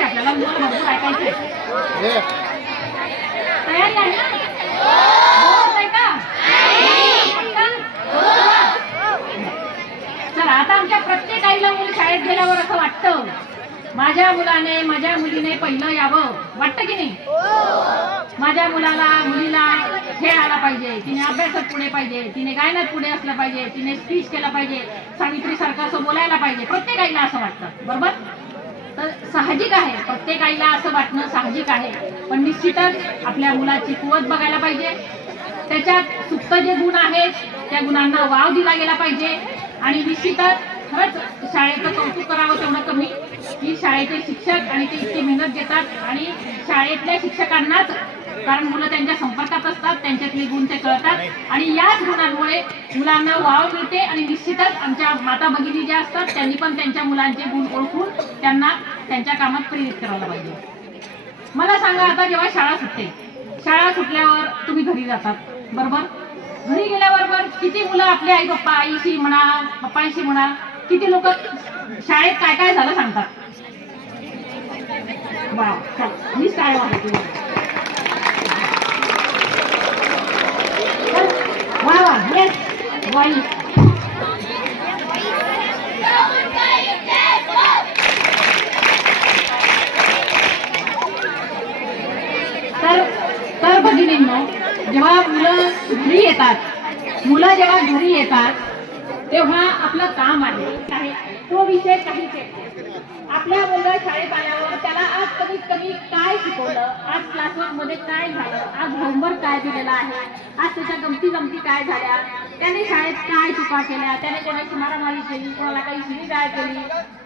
ऐकायचे, आपल्याला मुलं भरपूर ऐकायचे. तयारी आहे ना? बोलत आहे का? पक्का? चला, आता आमच्या प्रत्येक आईला मुलं शाळेत गेल्यावर असं वाटतं, माझ्या मुलाने माझ्या मुलीने पहिलं यावं, वाटतं की नाही? माझ्या मुलीला खेळ आला पाहिजे, तिने अभ्यासात पुढे पाहिजे, तिने गायनात पुढे असलं पाहिजे, तिने स्पीच केला पाहिजे, सावित्री सारखं असं बोलायला पाहिजे. प्रत्येक आईला असं वाटतं, बरोबर? तर साहजिक आहे, प्रत्येक आईला असं वाटणं साहजिक आहे. पण निश्चितच आपल्या मुलाची कुवत बघायला पाहिजे, त्याच्यात सुप्त जे गुण आहेत त्या गुणांना वाव दिला गेला पाहिजे. आणि निश्चितच खरंच शाळेचं कौतुक करावं तेवढं कमी, की शाळेचे शिक्षक आणि ते इतकी मेहनत घेतात आणि शाळेतल्या शिक्षकांनाच, कारण मुलं त्यांच्या संपर्कात असतात, त्यांच्यातले गुण ते कळतात आणि याच गुणांमुळे मुलांना वाव मिळते. आणि निश्चितच आमच्या माता भगिनी ज्या असतात त्यांनी पण त्यांच्या मुलांचे गुण ओळखून त्यांना त्यांच्या कामात प्रेरित करायला पाहिजे. मला सांगा, आता जेव्हा शाळा सुटते, शाळा सुटल्यावर तुम्ही घरी जातात, बरोबर? घरी गेल्याबरोबर किती मुलं आपल्या आई पप्पा, आईशी म्हणा, पप्पांशी म्हणा, किती लोक शाळेत काय काय झालं सांगतात. वा, मीच काय वाटते, वा वा, येस वाई. तर भगिनींनो, जेव्हा मुलं जेव्हा घरी येतात तेव्हा आपलं काम आहे तो विषय काहीच येत. आपल्या मुलं शाळेत आल्यावर त्याला आज कमीत कमी काय शिकवलं, आज क्लासवर्क मध्ये काय झालं, आज होमवर्क काय दिलेला आहे, आज त्याच्या गमती काय झाल्या, त्याने शाळेत काय चुका केल्या, त्याने कोणाची मारामारी केली, कोणाला काही शिवीगाळ केली,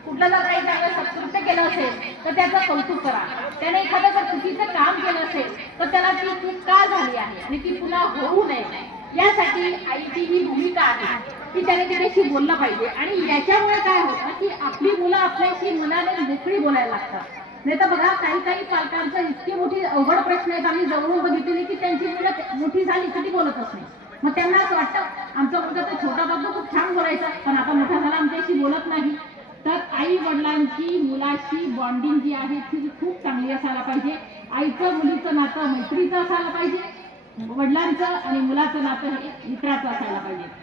कुठलं जर काही चांगलं सत्कृत्य केलं असेल तर त्याचं कौतुक करा. त्याने एखादं जर चुकीचं काम केलं असेल तर त्याला ती चूक का झाली आहे आणि ती पुन्हा होऊ नये, यासाठी आईची ही भूमिका आहे की त्याने तिच्याशी बोललं पाहिजे. आणि याच्यामुळे काय होतं की आपली मुलं आपल्याशी मनाने मोकळी बोलायला लागतात. नाही तर बघा, काही पालकांचं इतकी मोठी अवघड प्रश्न आहेत, आम्ही जवळून बघितलेली की त्यांची मुलं मोठी झाली कधी बोलतच नाही. मग त्यांना असं वाटतं आमचा मुलगा तर छोटा बाबू खूप छान बोलायचा, पण आता मोठा झाला आमच्याशी बोलत नाही. तर आई वडिलांची मुलाशी बॉन्डिंग जी आहे ती खूप चांगली असायला पाहिजे. आईचं मुलीचं नातं मैत्रीचं असायला पाहिजे, वडिलांचं आणि मुलाचं नातं हे मित्राचं असायला पाहिजे.